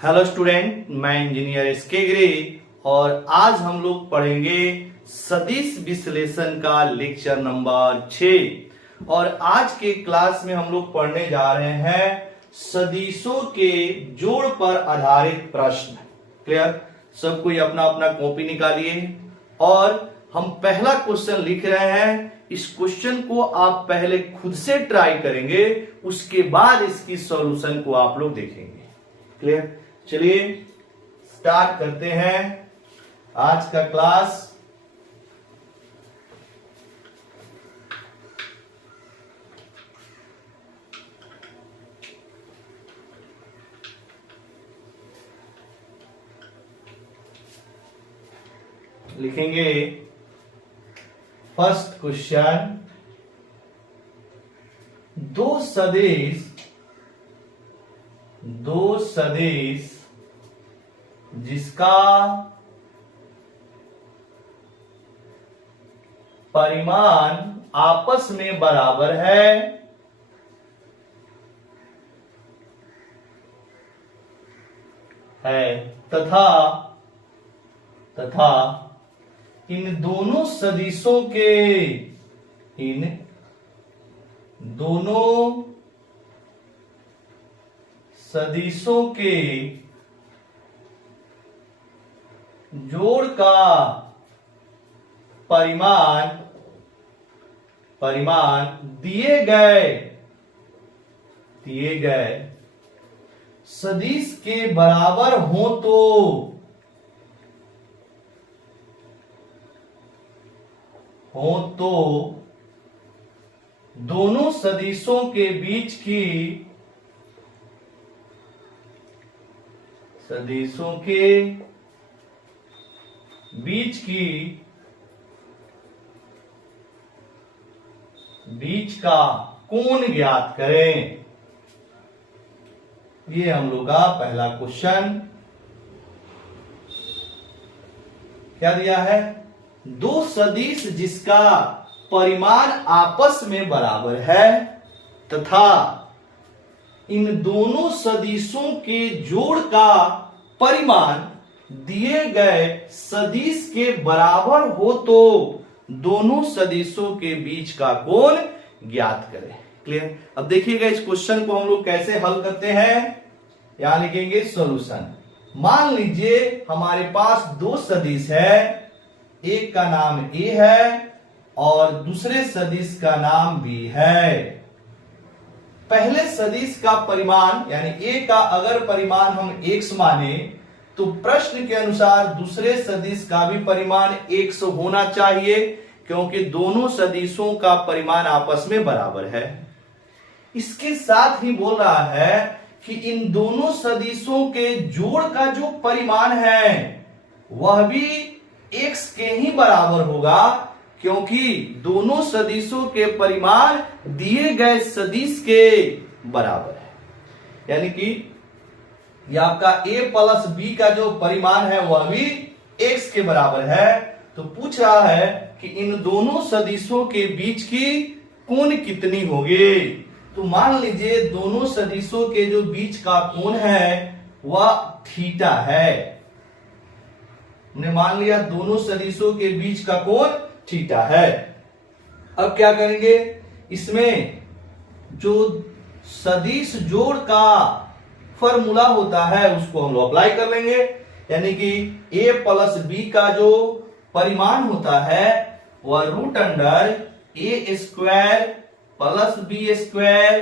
Hello student, मैं engineer SK गिरी और आज हम लोग पढ़ेंगे सदिश विश्लेषण का लेक्चर नंबर 6। और आज के क्लास में हम लोग पढ़ने जा रहे हैं सदिशों के जोड़ पर आधारित प्रश्न। क्लियर? सब कोई अपना अपना कॉपी निकालिए और हम पहला क्वेश्चन लिख रहे हैं। इस क्वेश्चन को आप पहले खुद से ट्राई करेंगे, उसके बाद इसकी सॉल्यूशन को आप लोग देखेंगे। क्लियर? चलिए स्टार्ट करते हैं आज का क्लास। लिखेंगे फर्स्ट क्वेश्चन, दो सदिश जिसका परिमाण आपस में बराबर है तथा इन दोनों सदिशों के जोड़ का परिमाण दिए गए सदिश के बराबर हो तो दोनों सदिशों के बीच का कोण ज्ञात करें। ये हम लोग का पहला क्वेश्चन। क्या दिया है? दो सदिश जिसका परिमाण आपस में बराबर है तथा इन दोनों सदिशों के जोड़ का परिमाण दिए गए सदिश के बराबर हो तो दोनों सदिशों के बीच का कोण ज्ञात करें। क्लियर? अब देखिएगा इस क्वेश्चन को हम लोग कैसे हल करते हैं। यहां लिखेंगे सॉल्यूशन। मान लीजिए हमारे पास दो सदिश है, एक का नाम ए है और दूसरे सदिश का नाम बी है। पहले सदिश का परिमाण यानी ए का अगर परिमाण हम x माने तो प्रश्न के अनुसार दूसरे सदिश का भी परिमाण x होना चाहिए, क्योंकि दोनों सदिशों का परिमाण आपस में बराबर है। इसके साथ ही बोल रहा है कि इन दोनों सदिशों के जोड़ का जो परिमाण है वह भी x के ही बराबर होगा, क्योंकि दोनों सदिशों के परिमाण दिए गए सदिश के बराबर है। यानी कि यह आपका a प्लस b का जो परिमाण है वह भी x के बराबर है। तो पूछ रहा है कि इन दोनों सदिशों के बीच की कोण कितनी होगी। तो मान लीजिए दोनों सदिशों के जो बीच का कोण है वह थीटा है। हमने मान लिया दोनों सदिशों के बीच का कोण थीटा है। अब क्या करेंगे, इसमें जो सदिश जोड़ का फॉर्मूला होता है उसको हम लोग अप्लाई कर लेंगे। यानी कि a प्लस बी का जो परिमाण होता है वह root under a square plus B square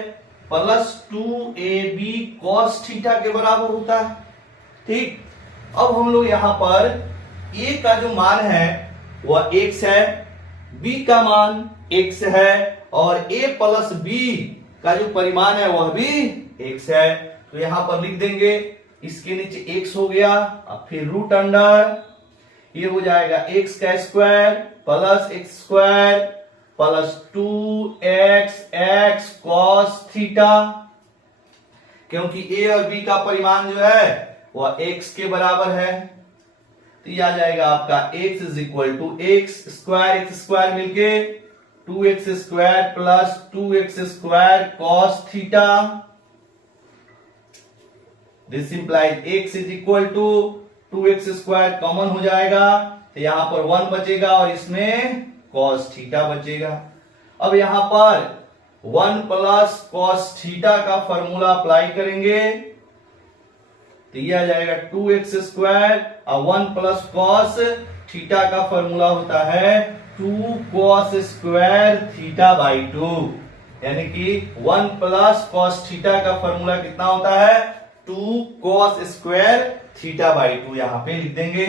plus 2ab cos theta के बराबर होता है। ठीक, अब हम लोग यहां पर a का जो मान है वह x है, b का मान x है और a प्लस b का जो परिमाण है वह भी x है। तो यहां पर लिख देंगे, इसके नीचे x हो गया, अब फिर रूट अंडर ये हो जाएगा x का square plus x square plus 2x cos theta, क्योंकि a और b का परिमाण जो है वह x के बराबर है। तो ये आ जाएगा आपका x is equal to x square मिलके 2x square plus 2x square cos theta. This implies x is equal to 2x² common हो जाएगा, तो यहां पर 1 बचेगा और इसमें cos थीटा बचेगा। अब यहां पर 1 प्लस cos थीटा का फॉर्मूला अप्लाई करेंगे तो यह आ जाएगा 2x² और 1 प्लस cos थीटा का फॉर्मूला होता है 2 cos² थीटा बाई 2, यानी कि 1 प्लस cos थीटा का फॉर्मूला कितना होता है 2 cos² थीटा बाई 2, यहां पे लिख देंगे।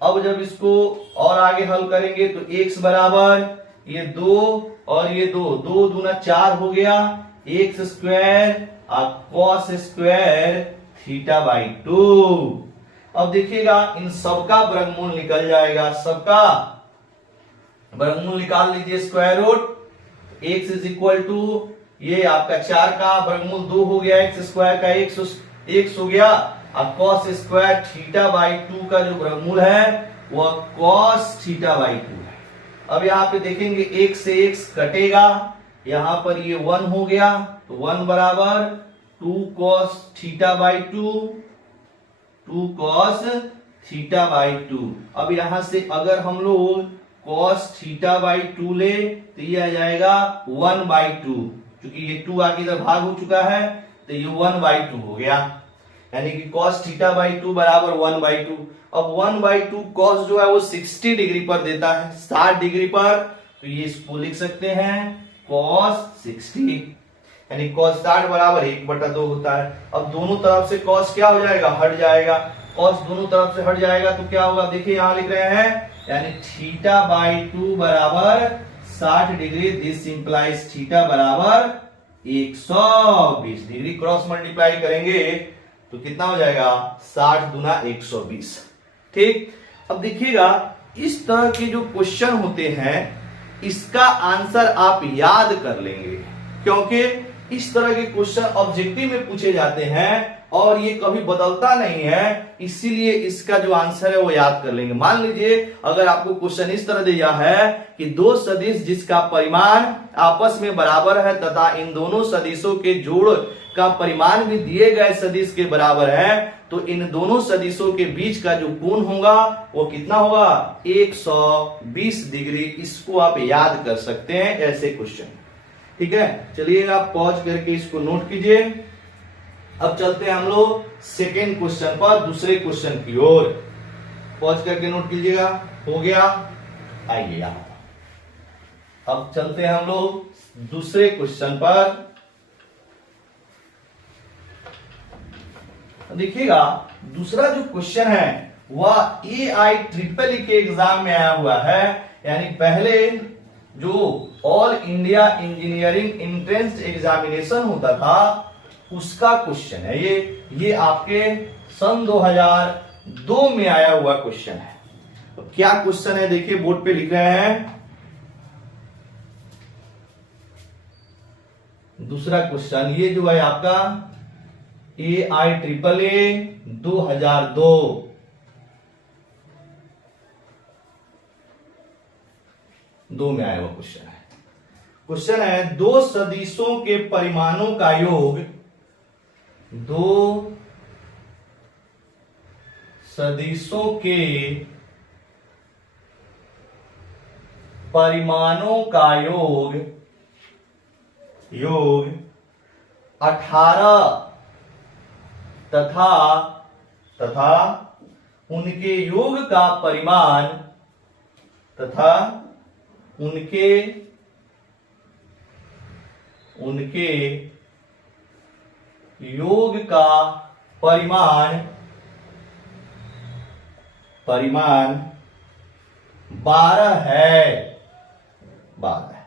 अब जब इसको और आगे हल करेंगे तो x बराबर ये 2 और ये 2, 2 दूना 4 हो गया, x² और cos² थीटा बाई 2। अब देखिएगा इन सबका वर्गमूल निकल जाएगा, सबका वर्गमूल निकाल लीजिए square root, x is equal to ये आपका 4 का वर्गमूल 2 हो गया, x² का x हो गया और cos² थीटा बाई 2 का जो वर्गमूल है वह cos थीटा बाई 2 है। अब यहाँ पे देखेंगे x से x कटेगा, यहां पर ये 1 हो गया तो 1 बराबर 2 cos theta by 2, 2 cos theta by 2। अब यहां से अगर हम लोग cos थीटा बाई 2 ले तो ये आ जाएगा 1/2, क्योंकि ये 2 आगे इधर भाग हो चुका है तो ये 1/2 हो गया, यानी कि cos थीटा बाई 2 बराबर 1/2। अब 1/2 cos जो है वो 60 डिग्री पर देता है, 60 डिग्री पर, तो ये इसको लिख सकते हैं cos 60, यानी cos 60 बराबर 1/2 होता है। अब दोनों तरफ से cos क्या हो जाएगा, हट जाएगा, cos दोनों तरफ से हट जाएगा तो क्या होगा, देखिए यहां लिख रहे हैं, यानी थीटा बाई 2 बराबर 60 डिग्री, दिस इंप्लाइज थीटा बराबर 120 डिग्री। क्रॉस मल्टीप्लाई करेंगे तो कितना हो जाएगा 60 दूना 120। ठीक, अब देखिएगा इस तरह के जो क्वेश्चन होते हैं इसका आंसर आप याद कर लेंगे, क्योंकि इस तरह के क्वेश्चन ऑब्जेक्टिव में पूछे जाते हैं और ये कभी बदलता नहीं है, इसीलिए इसका जो आंसर है वो याद कर लेंगे। मान लीजिए अगर आपको क्वेश्चन इस तरह दिया है कि दो सदिश जिसका परिमाण आपस में बराबर है तथा इन दोनों सदिशों के जोड़ का परिमाण भी दिए गए सदिश के बराबर है, तो इन दोनों सदिशों के बीच का जो कोण होगा वो कितना होगा 120 डिग्री। इसको आप याद कर सकते हैं ऐसे क्वेश्चन। ठीक है, चलिए आप पॉज करके इसको नोट कीजिए। अब चलते हैं हम लोग सेकेंड क्वेश्चन पर, दूसरे क्वेश्चन की ओर। पॉज करके नोट कीजिएगा, हो गया। आइए यहां अब चलते हैं हम लोग दूसरे क्वेश्चन पर। देखिएगा दूसरा जो क्वेश्चन है वह AIEEE के एग्जाम में आया हुआ है, यानी पहले जो all India engineering entrance examination होता था उसका क्वेश्चन है ये आपके सन 2002 में आया हुआ क्वेश्चन है। तो क्या क्वेश्चन है देखिए, बोर्ड पे लिख रहे हैं। दूसरा क्वेश्चन ये जो है आपका AIEEE 2002 में आया हुआ क्वेश्चन है। क्वेश्चन है दो सदिशों के परिमाणों का योग, दो सदिशों के परिमाणों का योग 18 तथा उनके योग का परिमाण तथा उनके योग का परिमाण 12 है। 12 है,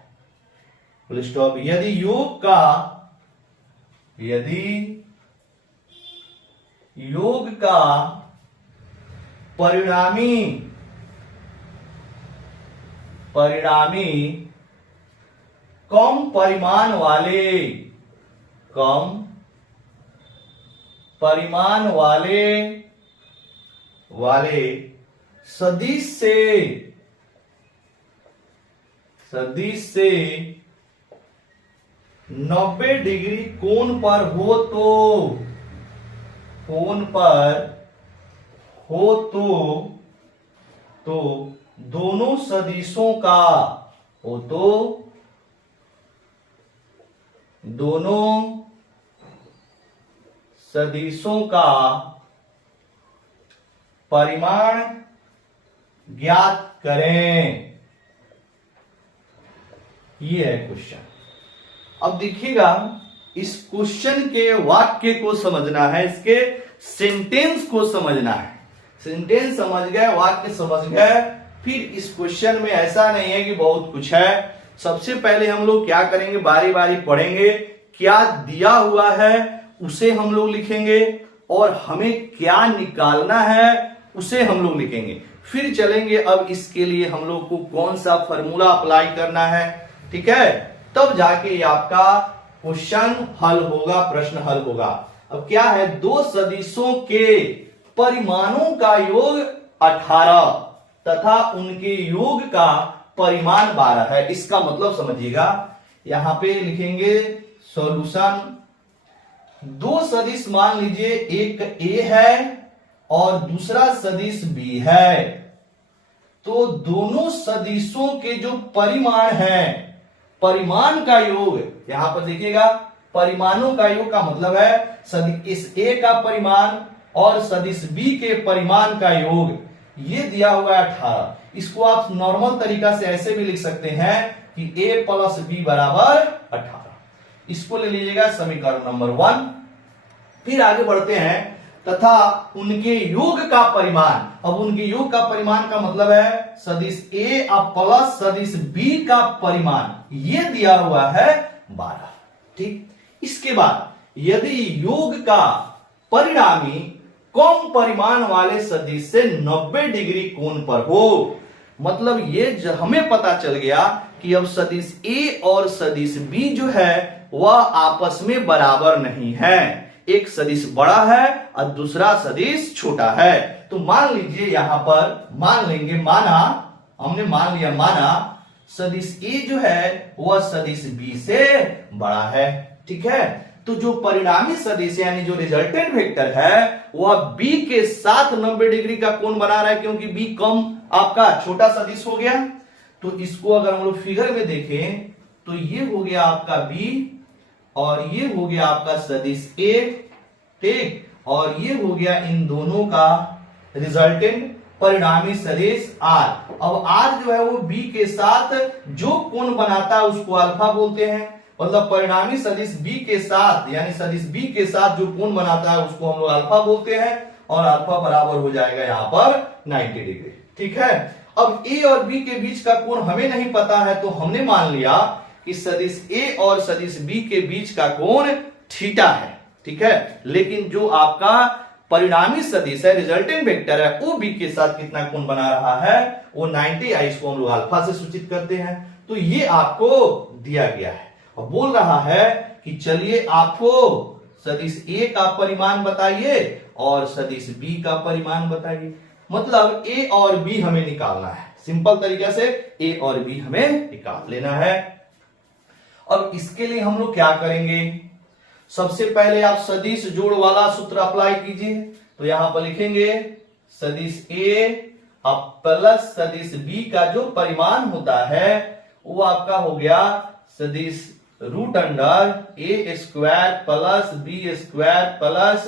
फुल स्टॉप। यदि योग का परिणामी कम परिमाण वाले सदिश से 90 डिग्री कोण पर हो तो कोण पर हो तो दोनों सदिशों का हो तो दोनों सदिशों का परिमाण ज्ञात करें। ये है क्वेश्चन। अब देखिएगा, इस क्वेश्चन के वाक्य को समझना है, इसके सेंटेंस को समझना है। सेंटेंस समझ गए, वाक्य समझ गए, फिर इस क्वेश्चन में ऐसा नहीं है कि बहुत कुछ है। सबसे पहले हम लोग क्या करेंगे, बारी बारी पढ़ेंगे, क्या दिया हुआ है उसे हम लोग लिखेंगे और हमें क्या निकालना है उसे हम लोग लिखेंगे। फिर चलेंगे अब इसके लिए हम लोग को कौन सा फॉर्मूला अप्लाई करना है, ठीक है, तब जाके ये आपका क्वेश्चन हल होगा, प्रश्न हल होगा। अब क्या है, दो सदिशों के परिमाणों का योग 18 तथा उनके योग का परिमाण 12 है। इसका मतलब समझिएगा, यहां पे लिखेंगे सॉल्यूशन। दो सदिश मान लीजिए, एक ए है और दूसरा सदिश बी है, तो दोनों सदिशों के जो परिमाण है, परिमाण का योग, यहां पर देखिएगा परिमाणों का योग का मतलब है सदिश ए का परिमाण और सदिश बी के परिमाण का योग, ये दिया हुआ है 18। इसको आप नॉर्मल तरीका से ऐसे भी लिख सकते हैं कि a प्लस बी बराबर 18। इसको ले लीजिएगा समीकरण नंबर 1। फिर आगे बढ़ते हैं, तथा उनके योग का परिमाण। अब उनके योग का परिमाण का मतलब है सदिश ए प्लस सदिश बी का परिमाण, ये दिया हुआ है 12। ठीक, इसके बाद यदि योग का परिणामी कम परिमाण वाले सदिश से 90 डिग्री कोण पर हो, मतलब ये हमें पता चल गया कि अब सदिश ए और सदिश बी जो है वह आपस में बराबर नहीं है, एक सदिश बड़ा है और दूसरा सदिश छोटा है। तो मान लीजिए यहां पर मान लेंगे, हमने मान लिया, माना सदिश ए जो है वह सदिश बी से बड़ा है, ठीक है। तो जो परिणामी सदिश यानी जो रिजल्टेंट वेक्टर है वह बी के साथ 90 डिग्री का कोण बना रहा है, क्योंकि बी कम आपका छोटा सदिश हो गया। तो इसको अगर हम लोग फिगर में देखें तो ये हो गया आपका बी और ये हो गया आपका सदिश ए, ठीक, और ये हो गया इन दोनों का रिजल्टेंट परिणामी सदिश आर। अब आर जो है वो बी के साथ जो कोण बनाता है उसको अल्फा बोलते हैं, मतलब परिणामी सदिश बी के साथ यानी सदिश बी के साथ जो कोण बनाता है उसको हम लोग अल्फा बोलते हैं, और अल्फा बराबर हो जाएगा यहां पर 90 डिग्री, ठीक है। अब ए और बी के बीच का कोण हमें नहीं पता है, तो हमने मान लिया कि सदिश ए और सदिश बी के बीच का कोण थीटा है, ठीक है। लेकिन जो आपका परिणामी सदिश है, रिजल्टेंट वेक्टर है, वो बी के साथ कितना कोण बना रहा है, वो 90 है, इसको हम लोग अल्फा से सूचित करते हैं। तो ये आपको दिया गया है और बोल रहा है कि चलिए आपको सदिश ए का परिमाण बताइए और सदिश बी का परिमाण बताइए, मतलब ए और बी हमें निकालना है। सिंपल तरीके से ए और बी हमें निकाल लेना है। अब इसके लिए हम लोग क्या करेंगे, सबसे पहले आप सदिश जोड़ वाला सूत्र अप्लाई कीजिए। तो यहां पर लिखेंगे सदिश ए प्लस सदिश बी का जो परिमाण होता है वो आपका हो गया सदिश root under A square plus B square plus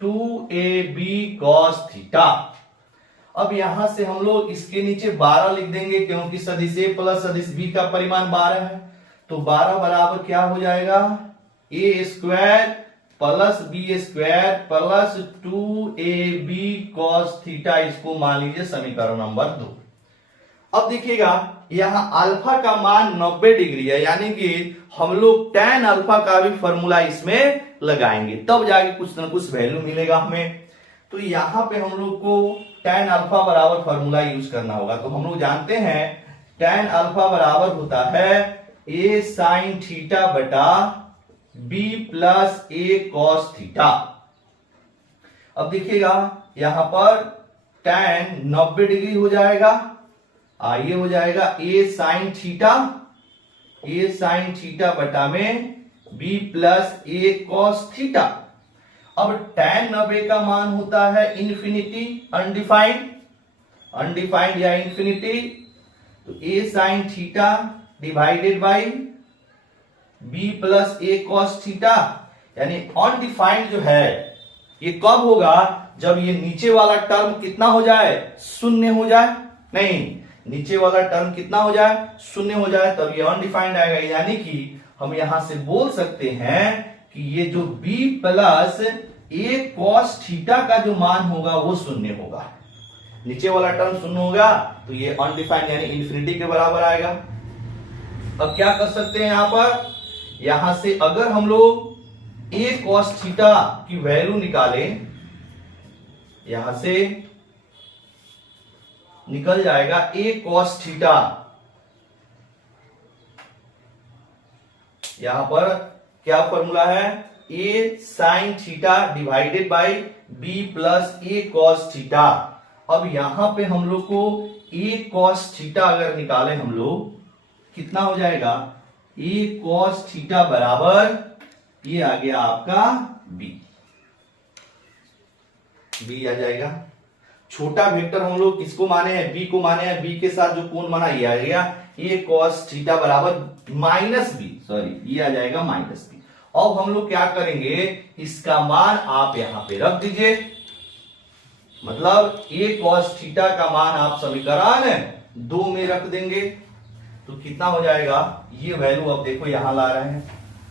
2ab cos theta. अब यहां से हम लोग इसके नीचे 12 लिख देंगे, क्योंकि सदिश ए प्लस सदिश बी का परिमाण 12 है। तो 12 बराबर क्या हो जाएगा, A square plus B square plus 2ab cos theta. इसको मान लीजिए समीकरण नंबर 2। अब देखिएगा यहां अल्फा का मान 90 डिग्री है, यानी कि हम लोग tan अल्फा का भी फॉर्मूला इसमें लगाएंगे, तब जाके कुछ ना कुछ वैल्यू मिलेगा हमें। तो यहां पे हम लोग को tan अल्फा बराबर फॉर्मूला यूज करना होगा। तो हम लोग जानते हैं tan अल्फा बराबर होता है a sin थीटा बटा b plus a cos theta. अब देखिएगा यहां पर tan 90 डिग्री हो जाएगा, ये हो जाएगा a sin थीटा बटा में b plus a cos theta. अब tan 90 का मान होता है इन्फिनिटी, अनडिफाइंड, अनडिफाइंड या इन्फिनिटी, तो a sin theta divided by b plus a cos theta, यानी अनडिफाइंड जो है ये कब होगा, जब ये नीचे वाला टर्म कितना हो जाए, शून्य हो जाए, नहीं, नीचे वाला टर्म कितना हो जाए, शून्य हो जाए, तब ये अनडिफाइंड आएगा। यानी कि हम यहां से बोल सकते हैं कि ये जो b plus a cos theta का जो मान होगा वो शून्य होगा, नीचे वाला टर्म शून्य होगा, तो ये अनडिफाइंड यानी इन्फिनिटी के बराबर आएगा। अब क्या कर सकते हैं यहां पर, यहां से अगर हम लोग a cos थीटा की वैल्यू निकालें, यहां से निकल जाएगा a cos थीटा, यहां पर क्या फॉर्मूला है, a sin theta divided by b plus a cos theta. अब यहां पे हम लोग को a cos थीटा अगर निकालें हम लोग, कितना हो जाएगा, a cos थीटा बराबर ये आ गया आपका b आ जाएगा। छोटा वेक्टर हम लोग किसको माने हैं, b को माने हैं, b के साथ जो कोण बना ये आ गया a cos थीटा बराबर माइनस b, सॉरी ये आ जाएगा माइनस b। अब हम लोग क्या करेंगे, इसका मान आप यहां पे रख दीजिए, मतलब a cos थीटा का मान आप समीकरण 2 में रख देंगे, तो कितना हो जाएगा, ये वैल्यू अब देखो यहां ला रहे हैं,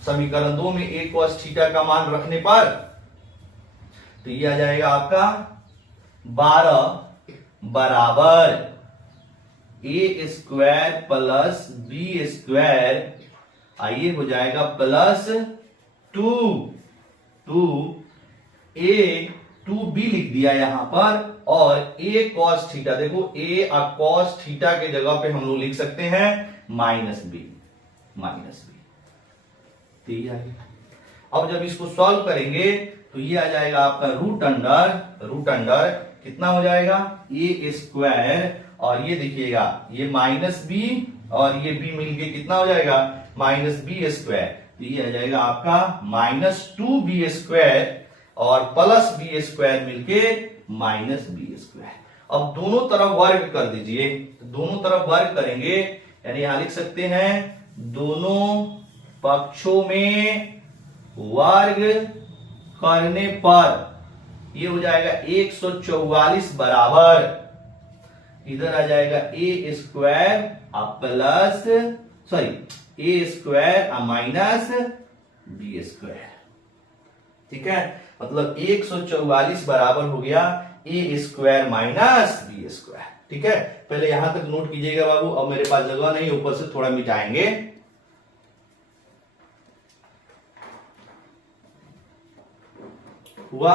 समीकरण 2 में a cos थीटा का मान रखने पर तो ये आ जाएगा आपका 12 बराबर a square plus b square, आइए हो जाएगा प्लस 2b लिख दिया यहां पर, और a cos थीटा, देखो a और cos थीटा के जगह पे हम लोग लिख सकते हैं माइनस b, तो ये आ गया। अब जब इसको सॉल्व करेंगे तो ये आ जाएगा आपका रूट अंडर कितना हो जाएगा, a स्क्वायर, और ये देखिएगा ये माइनस b और ये b मिलके कितना हो जाएगा, माइनस b स्क्वायर, तो ये आ जाएगा आपका माइनस 2b स्क्वायर और प्लस b स्क्वायर मिलके माइनस b स्क्वायर। अब दोनों तरफ वर्ग कर दीजिए, दोनों तरफ वर्ग करेंगे, यानी यहां लिख सकते हैं दोनों पक्षों में वर्ग करने पर ये हो जाएगा 144 बराबर, इधर आ जाएगा a square plus a square minus b square, ठीक है, मतलब 144 बराबर हो गया a square minus b square, ठीक है। पहले यहां तक नोट कीजिएगा बाबू, अब मेरे पास जगह नहीं, ऊपर से थोड़ा मिटाएंगे, हुआ,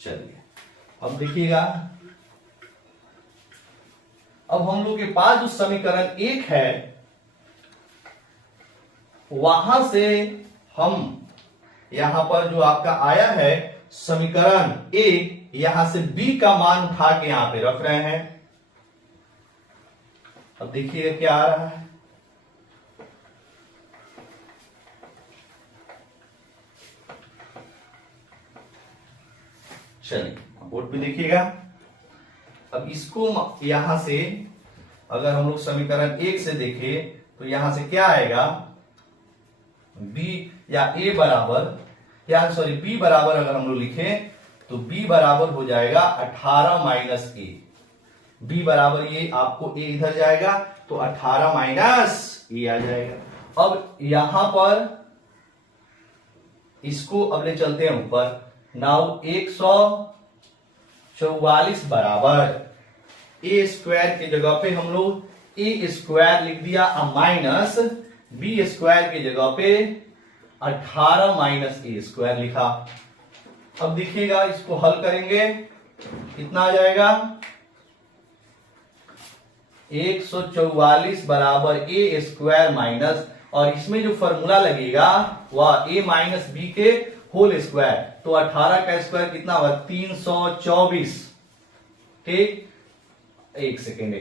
चलिए अब देखिएगा, अब हम लोग के पास जो समीकरण 1 है वहां से हम यहां पर जो आपका आया है समीकरण 1, यहां से b का मान उठा के यहां पे रख रहे हैं। अब देखिए क्या आ रहा है, चलिए बोर्ड पे देखिएगा। अब इसको यहां से अगर हम लोग समीकरण 1 से देखें तो यहां से क्या आएगा, b या a बराबर या सॉरी b बराबर अगर हम लोग लिखें तो b बराबर हो जाएगा 18 माइनस a, b बराबर ये आपको a इधर जाएगा तो 18 माइनस a आ जाएगा। अब यहां पर इसको अब ले चलते हैं ऊपर, नाउ 144 बराबर a स्क्वायर की जगह पे हम लोग a स्क्वायर लिख दिया माइनस b स्क्वायर की जगह पे 18 माइनस a स्क्वायर लिखा। अब देखिएगा इसको हल करेंगे कितना आ जाएगा, 144 बराबर a स्क्वायर माइनस, और इसमें जो फॉर्मूला लगेगा वह a माइनस बी के होल स्क्वायर, तो 18 का स्क्वायर कितना होगा 324, ठीक, एक सेकेंड,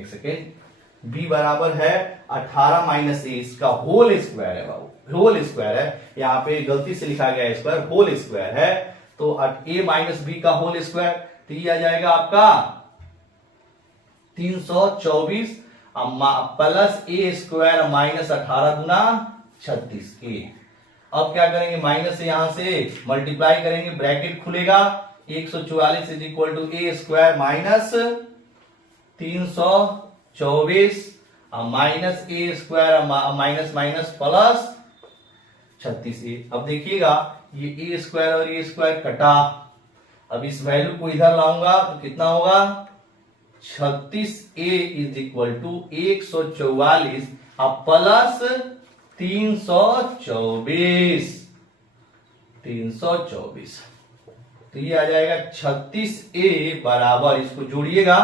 b बराबर है 18 माइनस ए, इसका होल स्क्वायर है बाबू, होल स्क्वायर है, यहाँ पे गलती से लिखा गया स्क्वायर, होल स्क्वायर है, तो a माइनस बी का होल स्क्वायर, तो ये आ जाएगा आपका 324 प्लस ए स्क्वायर माइनस 18 गुना 36a। अब क्या करेंगे, माइनस से यहां से मल्टीप्लाई करेंगे, ब्रैकेट खुलेगा, 144 is equal to A square minus 324 minus A square minus minus plus 36a। अब देखिएगा ये ए स्क्वायर और ए स्क्वायर कटा, अब इस वैल्यू को इधर लाऊंगा तो कितना होगा, 36a is equal to 144 plus 324, तो ये आ जाएगा 36a बराबर, इसको जोड़िएगा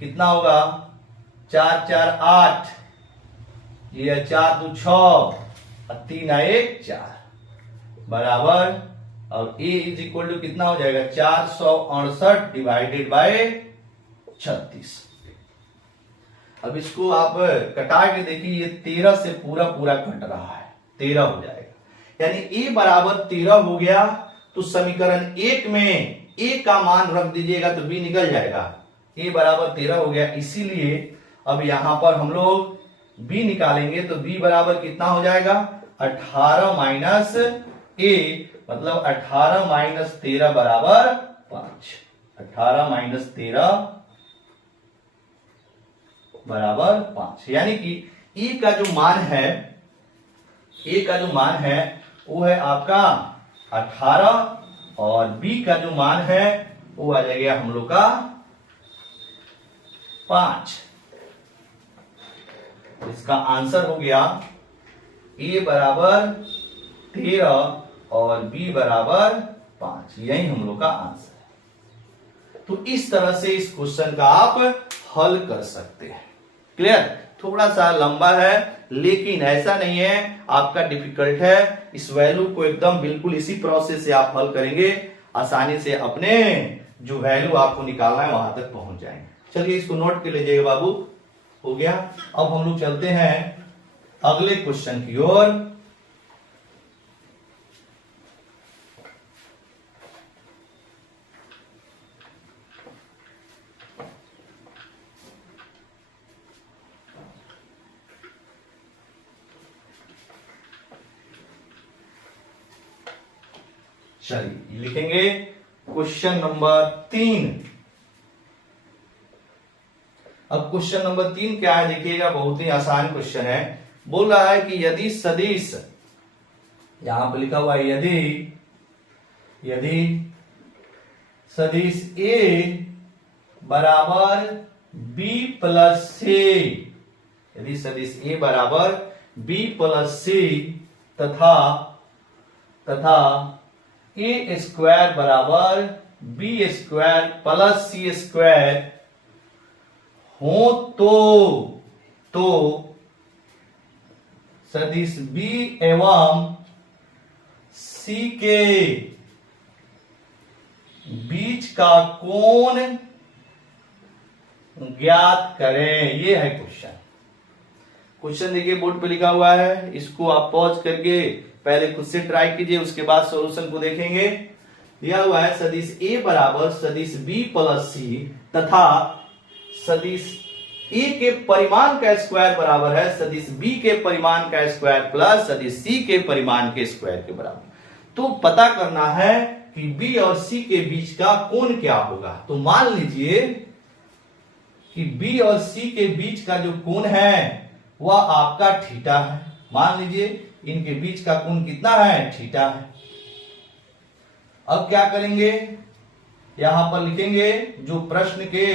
कितना होगा, 4 4 8, ये 4 2 6 और 3 1 4 बराबर, अब a इज इक्वल टू कितना हो जाएगा, 468 डिवाइडेड बाय 36। अब इसको आप कटा के देखिए, ये 13 से पूरा पूरा कट रहा है, 13 हो जाएगा, यानी a बराबर 13 हो गया। तो समीकरण 1 में a का मान रख दीजिएगा तो b निकल जाएगा, a बराबर 13 हो गया। इसीलिए अब यहां पर हम लोग b निकालेंगे तो b बराबर कितना हो जाएगा, 18 माइनस a, मतलब 18 माइनस 13 बराबर 5, 18 माइनस 13 बराबर 5, यानी कि e का जो मान है, a का जो मान है वो है आपका 18 और b का जो मान है वो आ जाएगा हम लोग का 5। इसका आंसर हो गया a बराबर 13 और b बराबर 5, यही हम लोग का आंसर है। तो इस तरह से इस क्वेश्चन का आप हल कर सकते हैं। क्लियर, थोड़ा सा लंबा है लेकिन ऐसा नहीं है आपका डिफिकल्ट है। इस वैल्यू को एकदम बिल्कुल इसी प्रोसेस से आप हल करेंगे, आसानी से अपने जो वैल्यू आपको निकालना है वहां तक पहुंच जाएंगे। चलिए इसको नोट कर लीजिएगा बाबू, हो गया। अब हम लोग चलते हैं अगले क्वेश्चन की ओर। चलिए लिखेंगे क्वेश्चन नंबर 3। अब क्वेश्चन नंबर 3 क्या है देखिएगा, बहुत ही आसान क्वेश्चन है। बोल रहा है कि यदि सदिश, यहां पर लिखा हुआ है यदि सदिश A बराबर B प्लस C, यदि सदिश A बराबर B प्लस C तथा ए स्क्वायर बराबर B square plus C square हो तो सदिश बी एवं सी के बीच का कोण ज्ञात करें। ये है क्वेश्चन देखिए बोर्ड पे लिखा हुआ है, इसको आप पॉज करके पहले खुद से ट्राई कीजिए, उसके बाद सॉल्यूशन को देखेंगे। दिया हुआ है सदिश A बराबर सदिश B प्लस C तथा सदिश A के परिमाण का स्क्वायर बराबर है सदिश B के परिमाण का स्क्वायर प्लस सदिश C के परिमाण के स्क्वायर के बराबर। तो पता करना है कि B और C के बीच का कोण क्या होगा। तो मान लीजिए कि B और C के बीच का जो कोण है वह आपका थीटा है। मान लीजिए इनके बीच का कोण कितना है, थीटा है। अब क्या करेंगे, यहां पर लिखेंगे जो प्रश्न के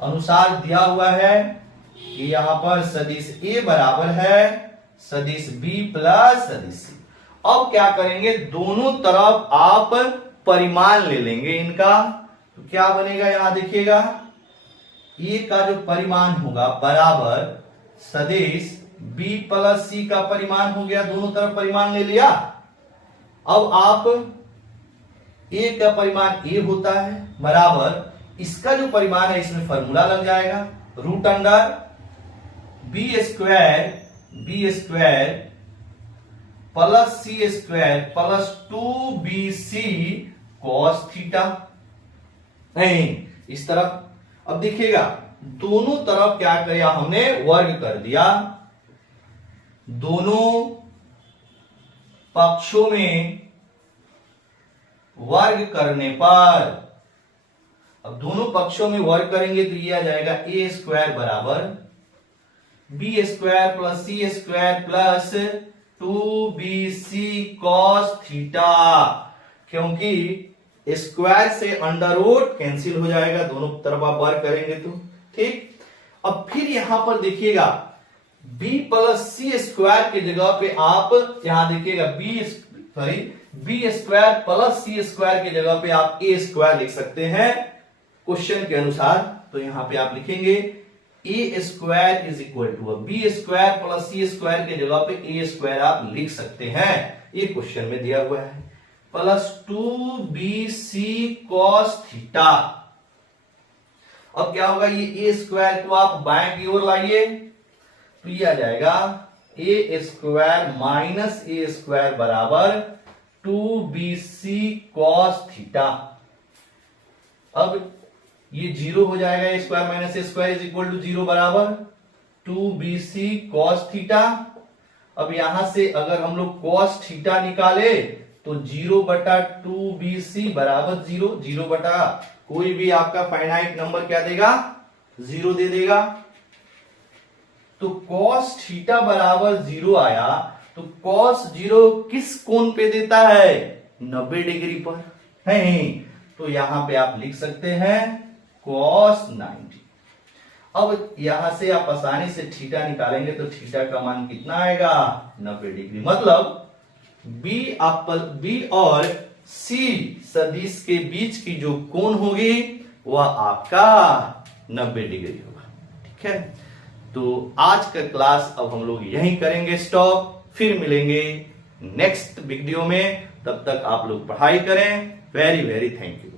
अनुसार दिया हुआ है कि यहां पर सदिश A बराबर है सदिश B प्लस सदिश C। अब क्या करेंगे, दोनों तरफ आप परिमाण ले लेंगे इनका। तो क्या बनेगा, यहां देखिएगा A का जो परिमाण होगा बराबर सदिश B प्लस C का परिमाण हो गया, दोनों तरफ परिमाण ले लिया। अब आप A का परिमाण A होता है बराबर इसका जो परिमाण है इसमें फॉर्मूला लग जाएगा, root under B square plus C square plus 2BC cos theta, नहीं इस तरफ। अब देखिएगा दोनों तरफ क्या किया हमने, वर्ग कर दिया। दोनों पक्षों में वर्ग करने पर, अब दोनों पक्षों में वर्ग करेंगे तो ये आ जाएगा ए स्क्वायर बराबर B square plus C square plus 2bc cos theta, क्योंकि स्क्वायर से अंडर रूट कैंसिल हो जाएगा, दोनों तरफ आप वर्ग करेंगे तो ठीक। अब फिर यहां पर देखिएगा b प्लस सी स्क्वायर की जगह पे आप यहां देखिएगा B square plus C square की जगह पे आप ए स्क्वायर लिख सकते हैं क्वेश्चन के अनुसार। तो यहां पे आप लिखेंगे A square is equal to B square plus C square की जगह पे ए स्क्वायर आप लिख सकते हैं, ये क्वेश्चन में दिया हुआ है, प्लस 2bc cos थीटा। अब क्या होगा, ये ए स्क्वायर को आप बाएं की ओर लाइए तो ये आ जाएगा A square minus A square बराबर 2bc cos थीटा। अब ये जीरो हो जाएगा, A square minus A square is equal to zero बराबर 2bc cos थीटा। अब यहां से अगर हम लोग cos थीटा निकाले तो 0/2bc बराबर 0, 0 कोई भी आपका फाइनाइट नंबर क्या देगा, 0 दे देगा। तो cos थीटा बराबर 0 आया, तो cos 0 किस कोण पे देता है, 90 डिग्री पर है, तो यहां पे आप लिख सकते हैं cos 90। अब यहां से आप आसानी से थीटा निकालेंगे तो थीटा का मान कितना आएगा, 90 डिग्री। मतलब बी और सी सदिश के बीच की जो कोण होगी वह आपका 90 डिग्री होगा, ठीक है। तो आज का क्लास अब हम लोग यहीं करेंगे स्टॉप, फिर मिलेंगे नेक्स्ट वीडियो में, तब तक आप लोग पढ़ाई करें। Very very thank you.